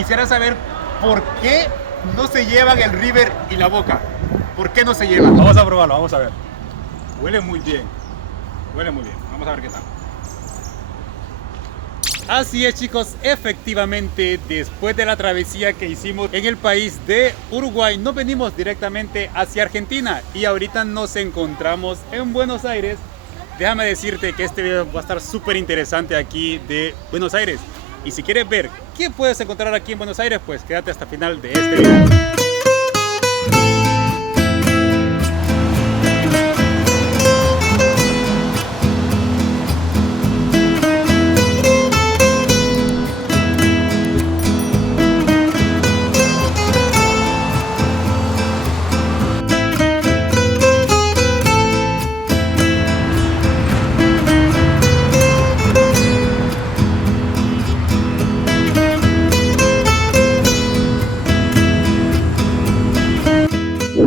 quisiera saber por qué no se llevan el River y la Boca. ¿Por qué no se llevan? Vamos a probarlo, vamos a ver. Huele muy bien. Huele muy bien. Vamos a ver qué tal. Así es, chicos, efectivamente, después de la travesía que hicimos en el país de Uruguay, nos venimos directamente hacia Argentina y ahorita nos encontramos en Buenos Aires. Déjame decirte que este video va a estar súper interesante aquí de Buenos Aires. Y si quieres ver qué puedes encontrar aquí en Buenos Aires, pues quédate hasta el final de este video.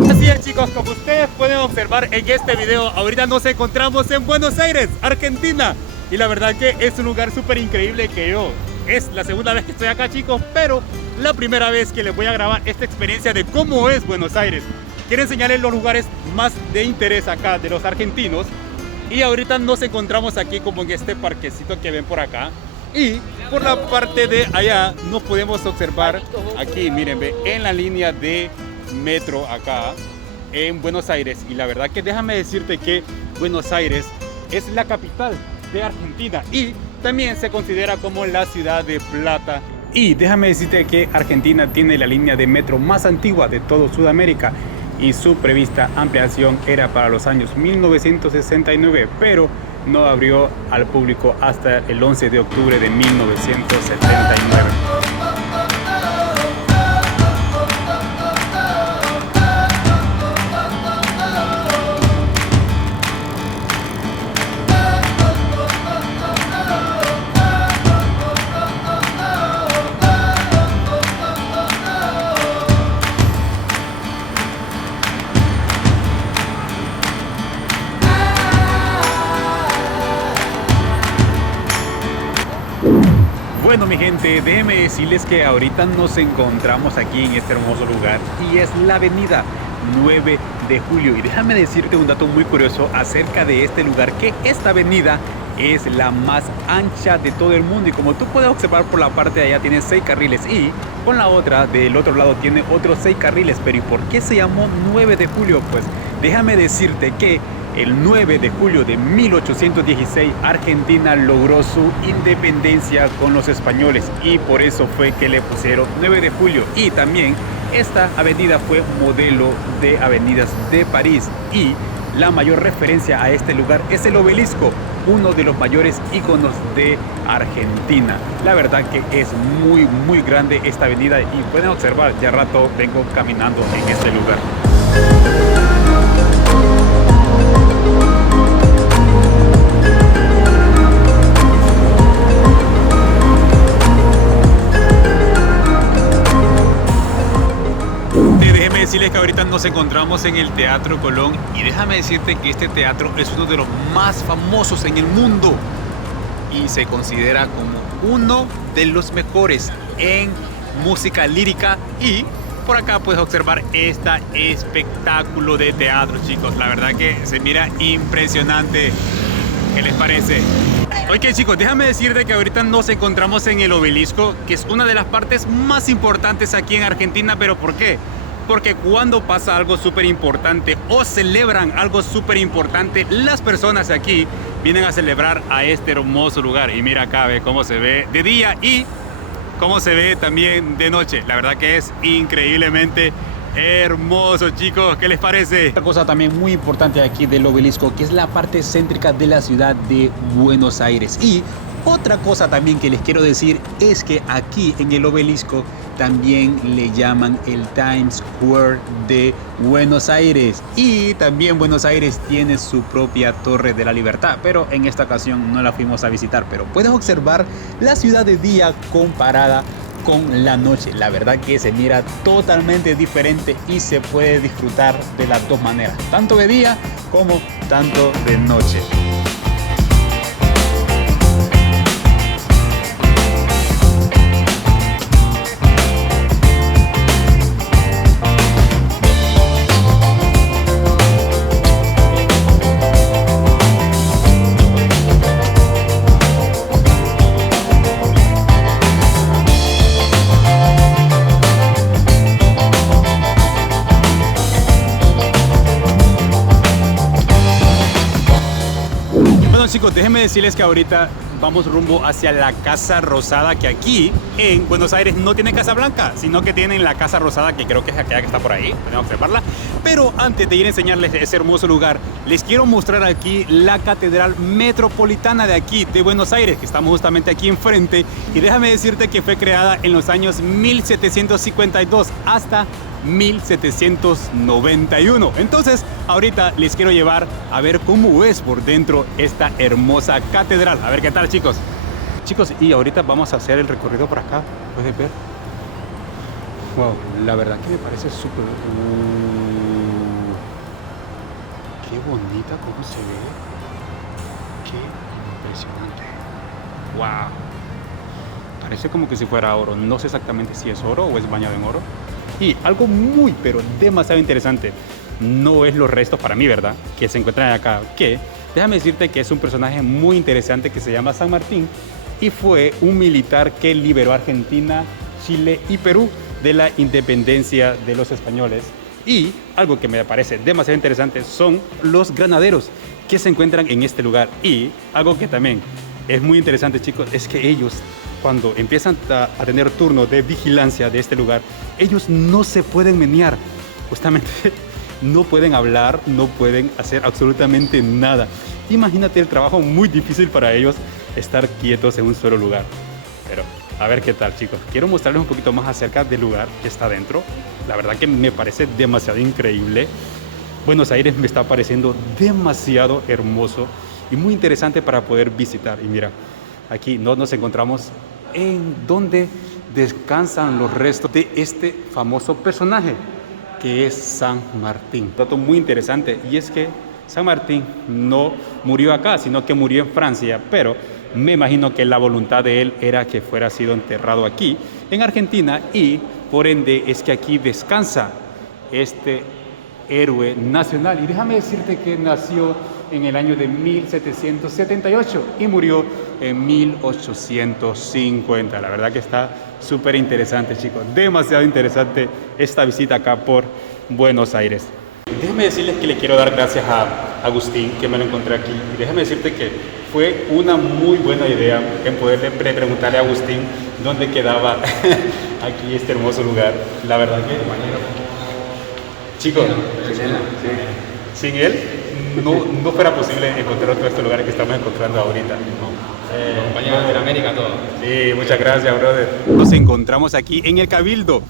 Así es, chicos, como ustedes pueden observar en este video, ahorita nos encontramos en Buenos Aires, Argentina. Y la verdad que es un lugar súper increíble es la segunda vez que estoy acá, chicos, pero la primera vez que les voy a grabar esta experiencia de cómo es Buenos Aires. Quiero enseñarles los lugares más de interés acá de los argentinos. Y ahorita nos encontramos aquí como en este parquecito que ven por acá. Y por la parte de allá nos podemos observar aquí, miren, ve, en la línea de metro acá en Buenos Aires. Y la verdad que déjame decirte que Buenos Aires es la capital de Argentina y también se considera como la ciudad de plata. Y déjame decirte que Argentina tiene la línea de metro más antigua de todo Sudamérica y su prevista ampliación era para los años 1969, pero no abrió al público hasta el 11 de octubre de 1979. Bueno, mi gente, déjenme decirles que ahorita nos encontramos aquí en este hermoso lugar y es la avenida 9 de Julio. Y déjame decirte un dato muy curioso acerca de este lugar, que esta avenida es la más ancha de todo el mundo y como tú puedes observar por la parte de allá tiene 6 carriles y con la otra del otro lado tiene otros 6 carriles. Pero ¿y por qué se llamó 9 de Julio? Pues déjame decirte que el 9 de julio de 1816 Argentina logró su independencia con los españoles y por eso fue que le pusieron 9 de julio. Y también esta avenida fue modelo de avenidas de París y la mayor referencia a este lugar es el obelisco, uno de los mayores íconos de Argentina. La verdad que es muy grande esta avenida y pueden observar, ya rato vengo caminando en este lugar. Déjeme decirles que ahorita nos encontramos en el Teatro Colón y déjame decirte que este teatro es uno de los más famosos en el mundo y se considera como uno de los mejores en música lírica. Y por acá puedes observar este espectáculo de teatro, chicos. La verdad que se mira impresionante. ¿Qué les parece? Ok, chicos, déjame decirte que ahorita nos encontramos en el obelisco, que es una de las partes más importantes aquí en Argentina. ¿Pero por qué? Porque cuando pasa algo súper importante o celebran algo súper importante, las personas aquí vienen a celebrar a este hermoso lugar. Y mira acá, ve cómo se ve de día y cómo se ve también de noche. La verdad que es increíblemente hermoso, chicos. ¿Qué les parece? Otra cosa también muy importante aquí del obelisco, que es la parte céntrica de la ciudad de Buenos Aires. Y otra cosa también que les quiero decir es que aquí en el obelisco también le llaman el Times Square de Buenos Aires. Y también Buenos Aires tiene su propia Torre de la Libertad, pero en esta ocasión no la fuimos a visitar. Pero puedes observar la ciudad de día comparada con la noche. La verdad que se mira totalmente diferente y se puede disfrutar de las dos maneras, tanto de día como tanto de noche. Chicos, déjenme decirles que ahorita vamos rumbo hacia la Casa Rosada, que aquí en Buenos Aires no tiene Casa Blanca, sino que tienen la Casa Rosada, que creo que es aquella que está por ahí, pueden observarla. Pero antes de ir a enseñarles ese hermoso lugar, les quiero mostrar aquí la Catedral Metropolitana de aquí, de Buenos Aires, que estamos justamente aquí enfrente. Y déjame decirte que fue creada en los años 1752 hasta 1791. Entonces, ahorita les quiero llevar a ver cómo es por dentro esta hermosa catedral. A ver qué tal, chicos. Chicos, y ahorita vamos a hacer el recorrido por acá. ¿Puedes ver? Wow, la verdad que me parece súper... qué bonita cómo se ve. Qué impresionante. Wow. Parece como que si fuera oro. No sé exactamente si es oro o es bañado en oro. Y algo muy, pero demasiado interesante, no es los restos para mí, ¿verdad?, que se encuentran acá, que déjame decirte que es un personaje muy interesante que se llama San Martín y fue un militar que liberó a Argentina, Chile y Perú de la independencia de los españoles. Y algo que me parece demasiado interesante son los granaderos que se encuentran en este lugar. Y algo que también es muy interesante, chicos, es que ellos, cuando empiezan a tener turno de vigilancia de este lugar, ellos no se pueden menear, justamente no pueden hablar, no pueden hacer absolutamente nada. Imagínate el trabajo muy difícil para ellos estar quietos en un solo lugar. Pero a ver qué tal, chicos. Quiero mostrarles un poquito más acerca del lugar que está dentro. La verdad que me parece demasiado increíble. Buenos Aires me está pareciendo demasiado hermoso y muy interesante para poder visitar. Y mira, aquí nos encontramos en donde descansan los restos de este famoso personaje que es San Martín. Un dato muy interesante, y es que San Martín no murió acá, sino que murió en Francia, pero me imagino que la voluntad de él era que fuera sido enterrado aquí en Argentina, y por ende es que aquí descansa este héroe nacional. Y déjame decirte que nació en el año de 1778 y murió en 1850. La verdad que está súper interesante, chicos. Demasiado interesante esta visita acá por Buenos Aires. Déjeme decirles que le quiero dar gracias a Agustín, que me lo encontré aquí. Y déjeme decirte que fue una muy buena idea en poderle preguntarle a Agustín dónde quedaba aquí este hermoso lugar. La verdad que, chicos, sin él no fuera posible encontrar todos estos lugares que estamos encontrando ahorita. Compañeros de Latinoamérica, todo. Sí, muchas gracias, brother. Nos encontramos aquí en el Cabildo.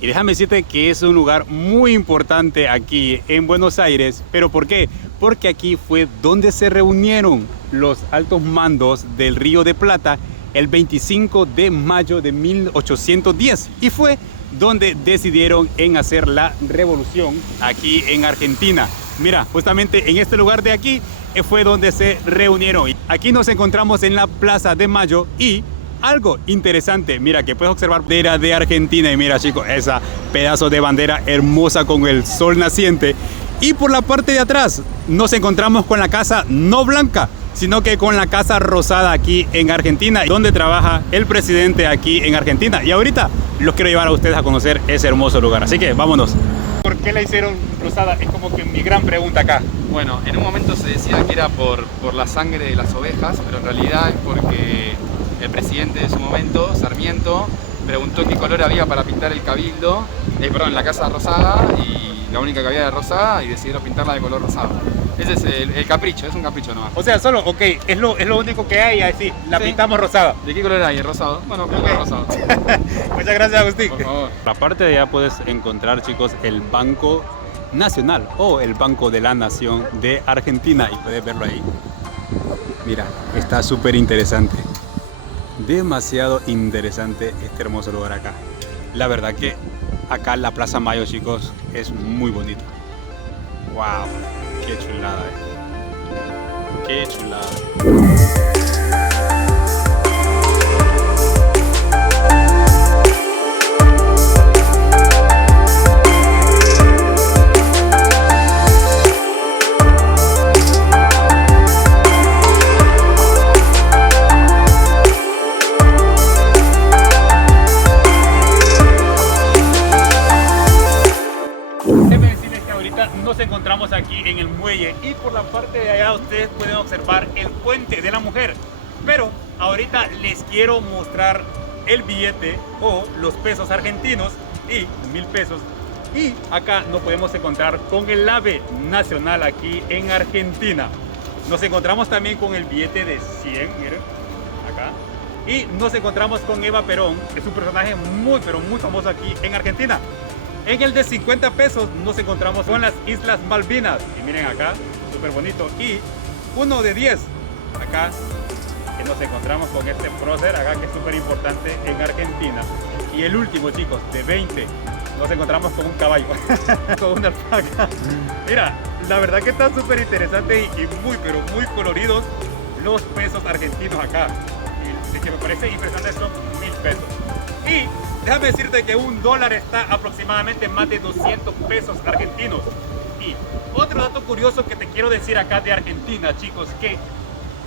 Y déjame decirte que es un lugar muy importante aquí en Buenos Aires. ¿Pero por qué? Porque aquí fue donde se reunieron los altos mandos del Río de Plata el 25 de mayo de 1810. Y fue donde decidieron en hacer la revolución aquí en Argentina. Mira, justamente en este lugar de aquí fue donde se reunieron. Aquí nos encontramos en la Plaza de Mayo y algo interesante, mira, que puedes observar bandera de Argentina. Y mira, chicos, esa pedazo de bandera hermosa con el sol naciente. Y por la parte de atrás nos encontramos con la Casa no blanca, sino que con la Casa Rosada aquí en Argentina, donde trabaja el presidente aquí en Argentina. Y ahorita los quiero llevar a ustedes a conocer ese hermoso lugar. Así que vámonos. ¿Por qué la hicieron rosada? Es como que mi gran pregunta acá. Bueno, en un momento se decía que era por la sangre de las ovejas, pero en realidad es porque el presidente de su momento, Sarmiento, preguntó qué color había para pintar el cabildo, la Casa Rosada, y la única que había de rosada, y decidieron pintarla de color rosado. Ese es el capricho, es un capricho nomás. O sea, solo, ok, es lo único que hay, así, la Sí. pintamos rosada. ¿De qué color hay? ¿El rosado? Bueno, creo que es rosado. Muchas gracias, Agustín. Por favor. Aparte de allá puedes encontrar, chicos, el Banco Nacional o el Banco de la Nación de Argentina, y puedes verlo ahí. Mira, está súper interesante. Demasiado interesante este hermoso lugar acá. La verdad que acá la Plaza Mayo, chicos, es muy bonito. Wow, qué chulada, qué chulada. nos encontramos aquí en el muelle y por la parte de allá ustedes pueden observar el puente de la mujer. Pero ahorita les quiero mostrar el billete o los pesos argentinos y 1000 pesos. Y acá nos podemos encontrar con el ave nacional aquí en Argentina. Nos encontramos también con el billete de 100, miren, acá. Y nos encontramos con Eva Perón, que es un personaje muy, pero muy famoso aquí en Argentina. En el de 50 pesos nos encontramos con las Islas Malvinas. Y miren acá, súper bonito. Y uno de 10, acá, que nos encontramos con este prócer, acá, que es súper importante en Argentina. Y el último, chicos, de 20, nos encontramos con un caballo, con una alpaca. Mira, la verdad que están súper interesantes y muy, pero muy coloridos los pesos argentinos acá. Y lo que me parece impresionante son 1000 pesos. Y déjame decirte que un dólar está aproximadamente más de 200 pesos argentinos. Y otro dato curioso que te quiero decir acá de Argentina, chicos, que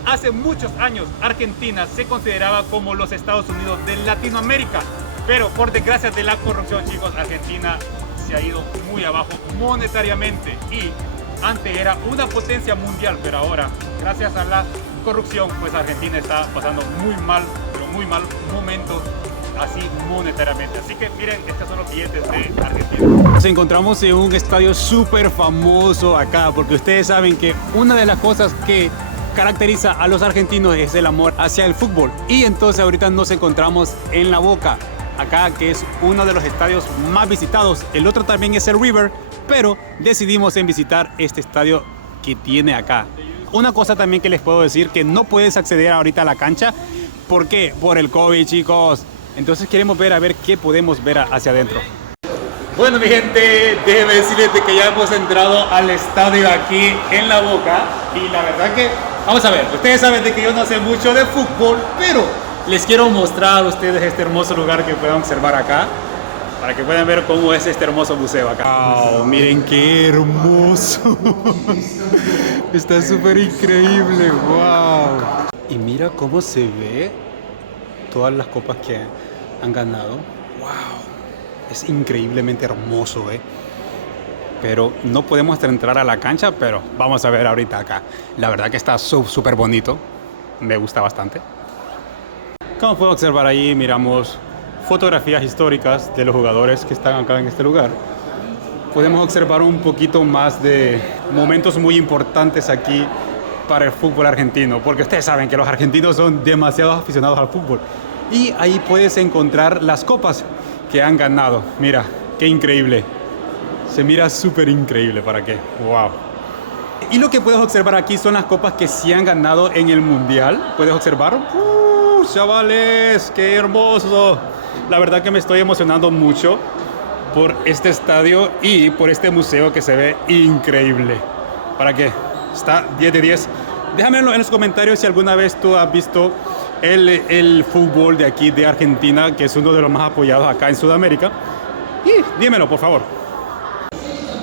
hace muchos años Argentina se consideraba como los Estados Unidos de Latinoamérica. Pero por desgracia de la corrupción, chicos, Argentina se ha ido muy abajo monetariamente. Y antes era una potencia mundial, pero ahora, gracias a la corrupción, pues Argentina está pasando muy mal, pero muy mal momentos así monetariamente. Así que miren, estos son los billetes de Argentina. Nos encontramos en un estadio súper famoso acá, porque ustedes saben que una de las cosas que caracteriza a los argentinos es el amor hacia el fútbol. Y entonces ahorita nos encontramos en La Boca, acá, que es uno de los estadios más visitados. El otro también es el River, pero decidimos en visitar este estadio que tiene acá. Una cosa también que les puedo decir, que no puedes acceder ahorita a la cancha. ¿Por qué? Por el COVID, chicos. Entonces queremos ver a ver qué podemos ver hacia adentro. Bueno, mi gente, déjenme decirles que ya hemos entrado al estadio aquí en La Boca. Y la verdad que, vamos a ver, ustedes saben de que yo no sé mucho de fútbol, pero les quiero mostrar a ustedes este hermoso lugar que pueden observar acá, para que puedan ver cómo es este hermoso museo acá. ¡Wow! Miren qué hermoso. Está súper increíble. ¡Wow! Y mira cómo se ve todas las copas que han ganado. ¡Wow! Es increíblemente hermoso, ¿eh? Pero no podemos entrar a la cancha, pero vamos a ver ahorita acá. La verdad que está súper bonito. Me gusta bastante. Como puedo observar ahí, miramos fotografías históricas de los jugadores que están acá en este lugar. Podemos observar un poquito más de momentos muy importantes aquí para el fútbol argentino, porque ustedes saben que los argentinos son demasiado aficionados al fútbol. Y ahí puedes encontrar las copas que han ganado. Mira, qué increíble. Se mira súper increíble, ¿para qué? ¡Wow! Y lo que puedes observar aquí son las copas que sí han ganado en el Mundial. ¿Puedes observar? ¡Chavales! ¡Qué hermoso! La verdad que me estoy emocionando mucho por este estadio y por este museo que se ve increíble. ¿Para qué? Está 10 de 10. Déjame en los comentarios si alguna vez tú has visto el fútbol de aquí de Argentina, que es uno de los más apoyados acá en Sudamérica. Y dímelo, por favor.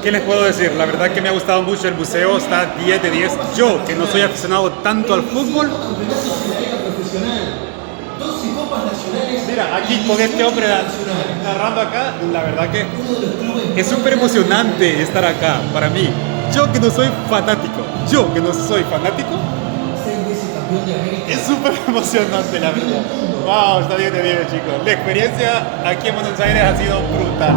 ¿Qué les puedo decir? La verdad que me ha gustado mucho el museo, está 10 de 10. Yo, que no soy aficionado tanto al fútbol. Mira, aquí con este hombre narrando acá, la verdad que es súper emocionante estar acá para mí. Yo que no soy fanático, es súper emocionante, la verdad. Wow, está 10 de 10, chicos. La experiencia aquí en Buenos Aires ha sido brutal.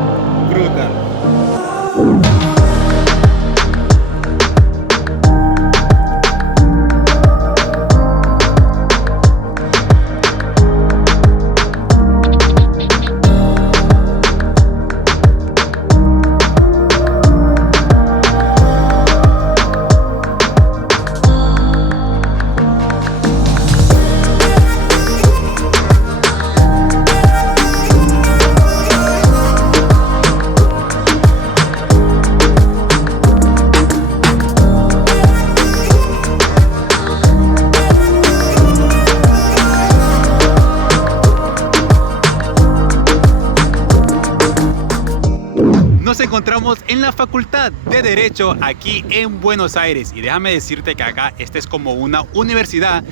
Nos encontramos en la Facultad de Derecho aquí en Buenos Aires y déjame decirte que acá esta es como una universidad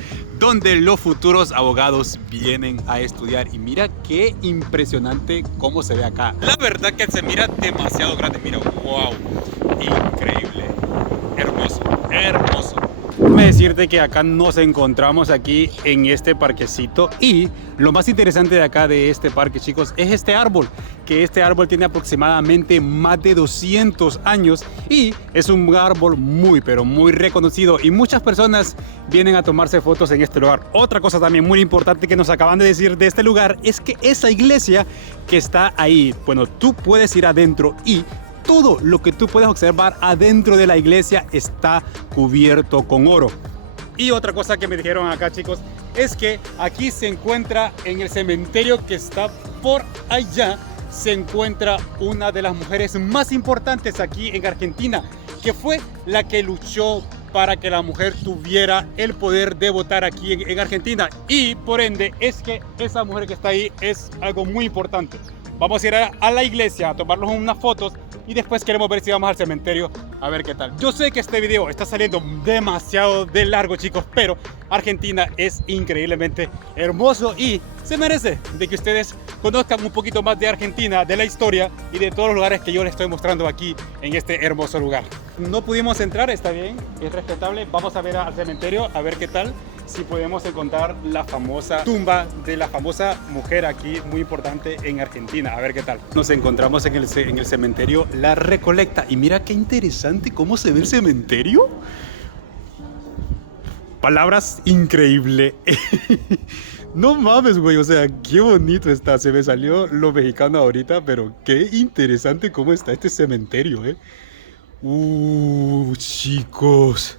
donde los futuros abogados vienen a estudiar. Y mira qué impresionante cómo se ve acá. La verdad que se mira demasiado grande. Mira, wow, increíble, hermoso, hermoso. Déjame decirte que acá nos encontramos aquí en este parquecito, y lo más interesante de acá de este parque, chicos, es este árbol, que este árbol tiene aproximadamente más de 200 años y es un árbol muy pero muy reconocido, y muchas personas vienen a tomarse fotos en este lugar. Otra cosa también muy importante que nos acaban de decir de este lugar es que esa iglesia que está ahí, bueno, tú puedes ir adentro y todo lo que tú puedes observar adentro de la iglesia está cubierto con oro. Y otra cosa que me dijeron acá, chicos, es que aquí se encuentra, en el cementerio que está por allá, se encuentra una de las mujeres más importantes aquí en Argentina, que fue la que luchó para que la mujer tuviera el poder de votar aquí en Argentina. Y por ende es que esa mujer que está ahí es algo muy importante. Vamos a ir a la iglesia a tomarnos unas fotos y después queremos ver si vamos al cementerio a ver qué tal. Yo sé que este video está saliendo demasiado de largo, chicos, pero Argentina es increíblemente hermoso y se merece de que ustedes conozcan un poquito más de Argentina, de la historia y de todos los lugares que yo les estoy mostrando aquí en este hermoso lugar. No pudimos entrar, está bien, es respetable. Vamos a ver al cementerio a ver qué tal, si podemos encontrar la famosa tumba de la famosa mujer aquí, muy importante en Argentina, a ver qué tal. Nos encontramos en el cementerio La Recoleta y mira qué interesante cómo se ve el cementerio. Palabras, increíble. No mames, güey, o sea, qué bonito está. Se me salió lo mexicano ahorita, pero qué interesante cómo está este cementerio, chicos,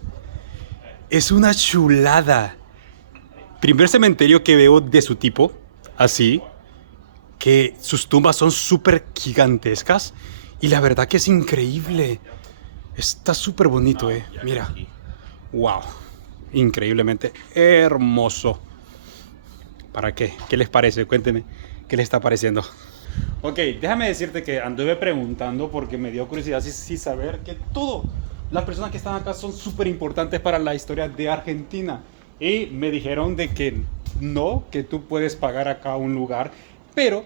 es una chulada. Primer cementerio que veo de su tipo, así, que sus tumbas son súper gigantescas y la verdad que es increíble. Está súper bonito, mira. Wow, increíblemente hermoso. ¿Para qué? ¿Qué les parece? Cuéntenme, ¿qué les está pareciendo? Ok, déjame decirte que anduve preguntando porque me dio curiosidad sí saber que todas las personas que están acá son súper importantes para la historia de Argentina. Y me dijeron de que no, que tú puedes pagar acá un lugar, pero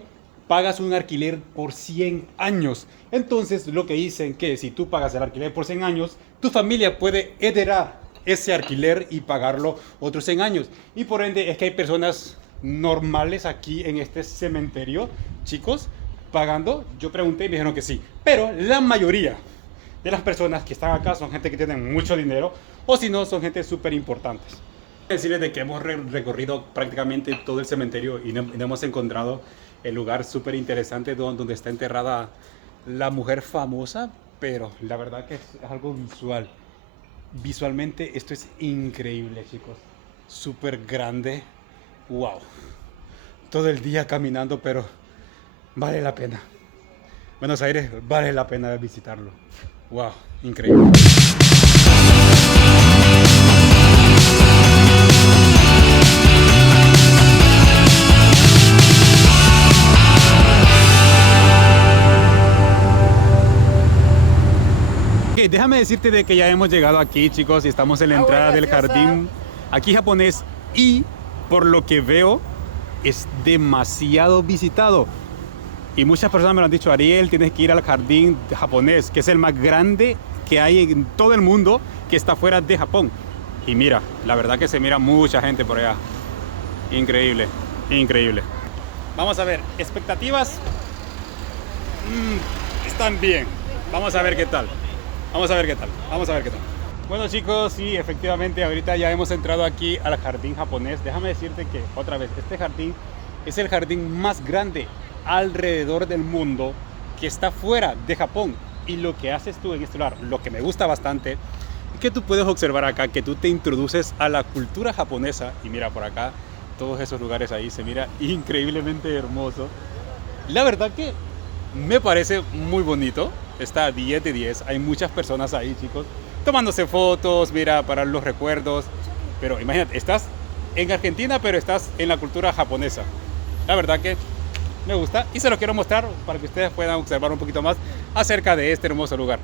pagas un alquiler por 100 años. Entonces lo que dicen que si tú pagas el alquiler por 100 años, tu familia puede heredar ese alquiler y pagarlo otros 100 años. Y por ende es que hay personas normales aquí en este cementerio, chicos, pagando. Yo pregunté y me dijeron que sí, pero la mayoría de las personas que están acá son gente que tienen mucho dinero, o si no, son gente súper importantes. Decirles de que hemos recorrido prácticamente todo el cementerio y no hemos encontrado el lugar súper interesante donde está enterrada la mujer famosa, pero la verdad que es algo visual. Visualmente esto es increíble, chicos. Súper grande. Wow. Todo el día caminando, pero vale la pena. Buenos Aires vale la pena visitarlo. Wow, increíble. Déjame decirte de que ya hemos llegado aquí, chicos, y estamos en la entrada del jardín aquí japonés, y por lo que veo es demasiado visitado. Y muchas personas me lo han dicho: Ariel, tienes que ir al jardín japonés, que es el más grande que hay en todo el mundo, que está fuera de Japón. Y mira, la verdad que se mira mucha gente por allá. Increíble, increíble. Vamos a ver, expectativas están bien. Vamos a ver qué tal. Vamos a ver qué tal, vamos a ver qué tal. Bueno, chicos, sí, efectivamente ahorita ya hemos entrado aquí al jardín japonés. Déjame decirte que, otra vez, este jardín es el jardín más grande alrededor del mundo que está fuera de Japón. Y lo que haces tú en este lugar, lo que me gusta bastante, es que tú puedes observar acá, que tú te introduces a la cultura japonesa. Y mira, por acá, todos esos lugares ahí, se mira increíblemente hermoso. La verdad que me parece muy bonito. Está 10 de 10. Hay muchas personas ahí, chicos, tomándose fotos, mira, para los recuerdos. Pero imagínate, estás en Argentina, pero estás en la cultura japonesa. La verdad que me gusta y se lo quiero mostrar para que ustedes puedan observar un poquito más acerca de este hermoso lugar.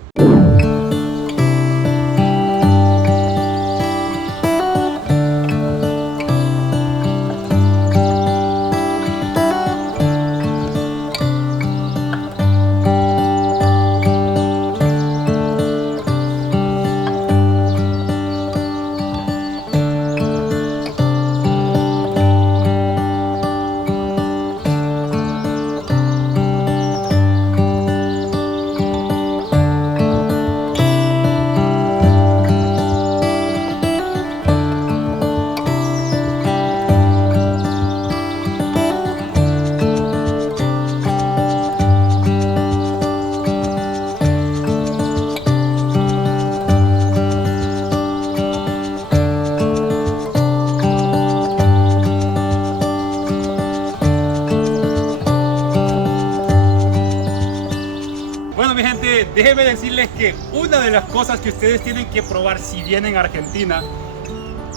déjenme decirles que una de las cosas que ustedes tienen que probar si vienen a Argentina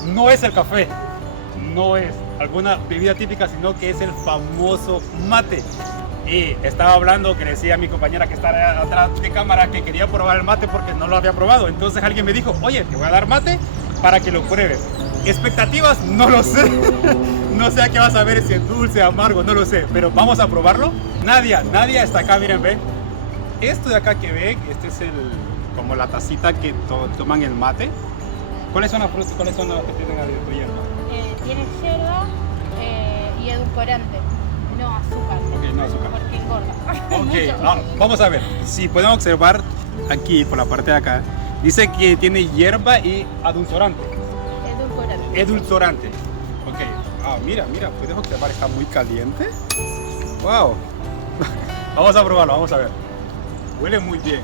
no es el café, no es alguna bebida típica, sino que es el famoso mate. Y estaba hablando, que le decía a mi compañera que está atrás de cámara que quería probar el mate porque no lo había probado. Entonces alguien me dijo, oye, te voy a dar mate para que lo pruebes. Expectativas, no lo sé. No sé a qué vas a ver, si es dulce, amargo, no lo sé. Pero vamos a probarlo. Nadia está acá, miren, ve. Esto de acá que ven, este es como la tacita que toman el mate. ¿Cuáles son las frutas? ¿Cuáles son las que tienen adentro hierba? Tiene yerba y edulcorante, no azúcar. Ok, no azúcar. Porque engorda. Ok, vamos a ver. Si podemos observar aquí, por la parte de acá, dice que tiene hierba y adulcorante. Edulcorante. Ok. Mira, puedes observar, está muy caliente. Wow. Vamos a probarlo, vamos a ver. Huele muy bien.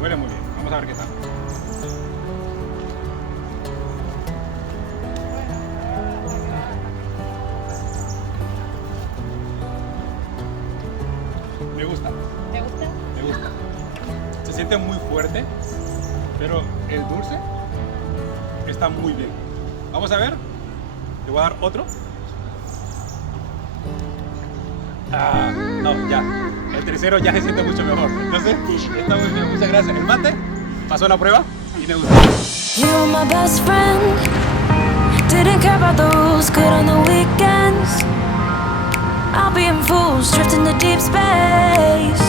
Huele muy bien. Vamos a ver qué tal. Me gusta. ¿Te gusta? Me gusta. Se siente muy fuerte, pero el dulce está muy bien. Vamos a ver. Te voy a dar otro. No, ya. El tercero ya se siente mucho mejor. Entonces, está muy bien. Muchas gracias. El mate pasó la prueba y me gustó. You were my best friend. Didn't care about the rules, good on the weekends. I'll be in fools, drifting to deep space.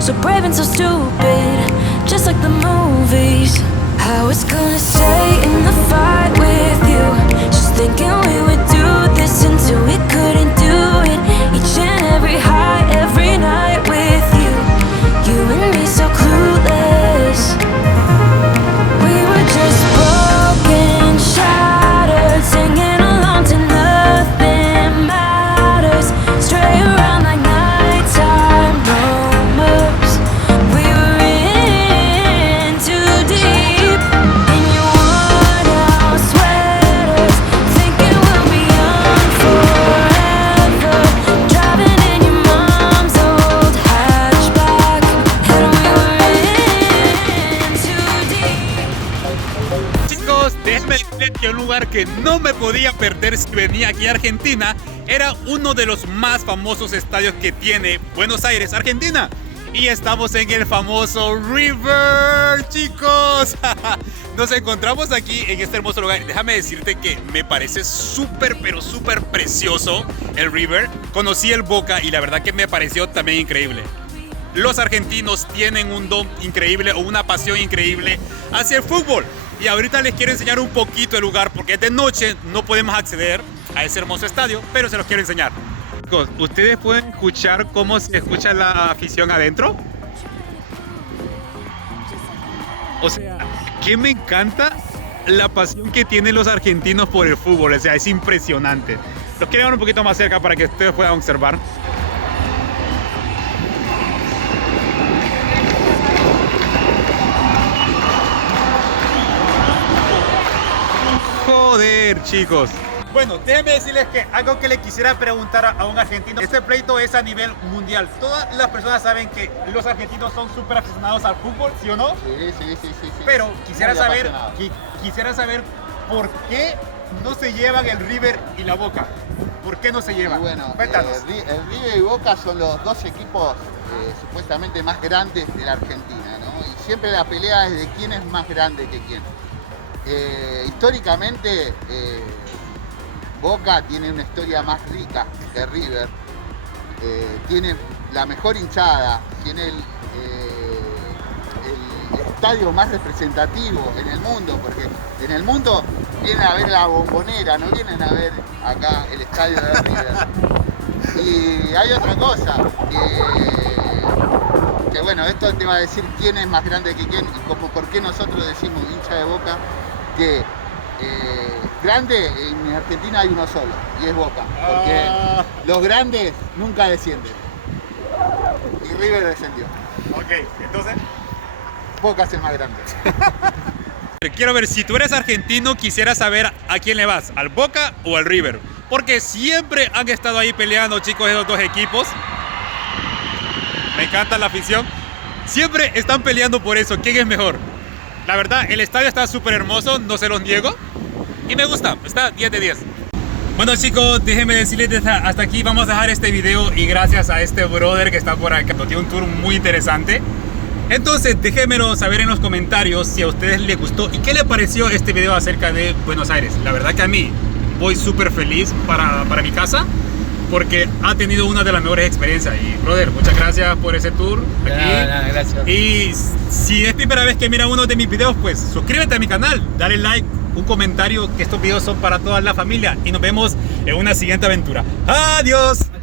So brave and so stupid, just like the movies. I was gonna stay in the fight with you, just thinking we would do this until we couldn't do it. Each and every high, every night with you. You and me so clueless. We were just broken, shattered, singing along to nothing matters. Stray around like nighttime rumors. We were in too deep. In your worn-out sweaters, thinking we'll be young forever. Driving in your mom's old hatchback, and we were in too deep. Chicos, déjenme decirles que un lugar que no me podía perder si venía aquí a Argentina era uno de los más famosos estadios que tiene Buenos Aires, Argentina. Y estamos en el famoso River, chicos. Nos encontramos aquí en este hermoso lugar. Déjame decirte que me parece súper, pero súper precioso el River. Conocí el Boca y la verdad que me pareció también increíble. Los argentinos tienen un don increíble o una pasión increíble hacia el fútbol. Y ahorita les quiero enseñar un poquito el lugar porque de noche no podemos acceder a ese hermoso estadio, pero se los quiero enseñar. Chicos, ¿ustedes pueden escuchar cómo se escucha la afición adentro? O sea, que me encanta la pasión que tienen los argentinos por el fútbol. O sea, es impresionante. Los quiero llevar un poquito más cerca para que ustedes puedan observar. Joder, chicos. Bueno, déjenme decirles que algo que le quisiera preguntar a un argentino. Este pleito es a nivel mundial. Todas las personas saben que los argentinos son súper aficionados al fútbol, ¿sí o no? Sí. Pero quisiera Muy saber, apasionados. quisiera saber por qué no se llevan el River y la Boca. ¿Por qué no se Y llevan? bueno, Cuéntanos. el River y Boca son los dos equipos supuestamente más grandes de la Argentina, ¿no? Y siempre la pelea es de quién es más grande que quién. Históricamente, Boca tiene una historia más rica que River. Tiene la mejor hinchada, tiene el estadio más representativo en el mundo, porque en el mundo vienen a ver la Bombonera, no vienen a ver acá el estadio de River. Y hay otra cosa, que bueno, esto te va a decir quién es más grande que quién y como por qué nosotros decimos hincha de Boca, que grande en Argentina hay uno solo y es Boca, porque los grandes nunca descienden y River descendió. Ok, entonces. Boca es el más grande. Quiero ver, si tú eres argentino, quisiera saber a quién le vas, ¿al Boca o al River? Porque siempre han estado ahí peleando, chicos, esos dos equipos. Me encanta la afición. Siempre están peleando por eso, ¿quién es mejor? La verdad, el estadio está súper hermoso, no se los niego. Y me gusta, está 10 de 10. Bueno chicos, déjenme decirles hasta aquí vamos a dejar este video. Y gracias a este brother que está por acá, tiene un tour muy interesante. Entonces déjenmelo saber en los comentarios si a ustedes les gustó y qué les pareció este video acerca de Buenos Aires. La verdad que a mí voy súper feliz para mi casa, porque ha tenido una de las mejores experiencias. Y brother, muchas gracias por ese tour aquí. Gracias. Y si es primera vez que mira uno de mis videos, pues suscríbete a mi canal, dale like, un comentario, que estos videos son para toda la familia. Y nos vemos en una siguiente aventura. ¡Adiós!